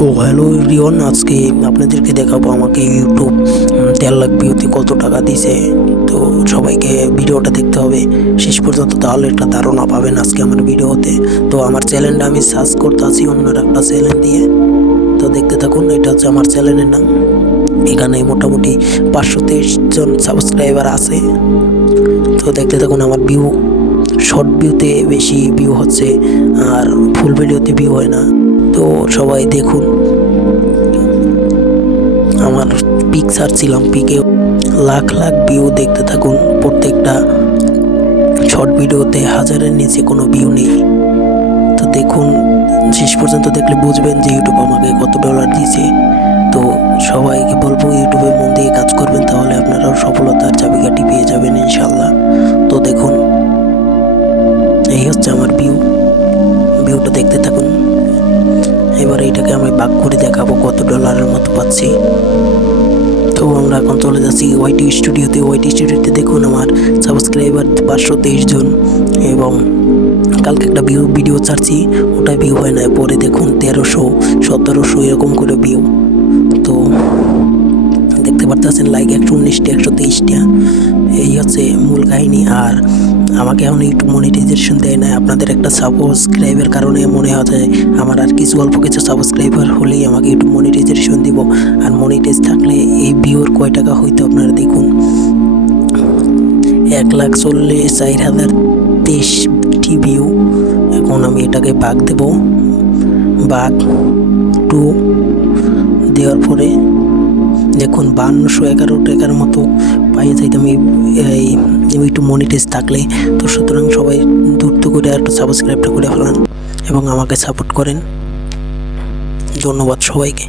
তো hello everyone, আজকে আপনাদেরকে দেখাবো আমাকে ইউটিউব 13 লাখ ভিউতে কত টাকা দিয়েছে। তো সবাইকে ভিডিওটা দেখতে হবে শেষ পর্যন্ত, তাহলে একটা ধারণা পাবেন আজকে আমার ভিডিওতে। তো আমার চ্যানেলটা আমি সার্চ করতে আছি অন্য একটা চ্যানেল দিয়ে, তো দেখতে থাকুন। এটা হচ্ছে আমার চ্যানেলের নাম। এখানে মোটামুটি 523 জন সাবস্ক্রাইবার আছে। তো দেখতে থাকুন। আমার ভিউ শর্ট ভিউতে বেশি ভিউ হচ্ছে, আর ফুল ভিডিওতে ভিউ হয় না। তো সবাই দেখুন। আমার পিক ছাড়ছিলাম, পিকে লাখ লাখ ভিউ। দেখতে থাকুন। প্রত্যেকটা শর্ট ভিডিওতে হাজারের নিচে কোনো ভিউ নেই। তো দেখুন, শেষ পর্যন্ত দেখলে বুঝবেন যে ইউটিউব আমাকে কত ডলার দিয়েছে। তো সবাইকে বলবো ইউটিউবে মন দিয়ে কাজ করবেন, তাহলে আপনারাও সফলতার চাবিকাঠি পেয়ে যাবেন ইনশাল্লাহ। তো দেখুন, এই হচ্ছে আমার ভিউটা দেখতে থাকুন। এবার এইটাকে আমি ভাগ করে দেখাবো কত ডলারের মতো পাচ্ছি। তো আমরা এখন চলে যাচ্ছি ওয়াইটি স্টুডিওতে। ওয়াইটি স্টুডিওতে দেখুন আমার সাবস্ক্রাইবার 523 জন, এবং কালকে একটা ভিডিও ছাড়ছি, ওটা ভিউ হয় না। পরে দেখুন 1300 1700 এরকম করে ভিউ। তো দেখতে পারতেছেন লাইক 119টা 123টা। এই হচ্ছে মূল কাহিনী। আর আমাকে এখন ইউটিউব মনিটাইজেশন দেয় না। আপনাদের একটা সাবস্ক্রাইবের কারণে মনে হয় আমার আর অল্প কিছু সাবস্ক্রাইবার হলেই আমাকে ইউটিউব মনিটাইজেশন দিব। আর মনিটাইজ থাকলে এই ভিউর কয় টাকা হইতো আপনারা দেখুন। 1,40,4,023টি ভিউ। এখন আমি এটাকে ভাগ দেব, ভাগ 2 দেওয়ার পরে দেখুন 5211 টাকার মতো পাইয়ে যাইতাম এই একটু মনিটাইজ থাকলে। তো সুতরাং সবাই দ্রুত করে একটু সাবস্ক্রাইবটা করে ফেলান এবং আমাকে সাপোর্ট করেন। ধন্যবাদ সবাইকে।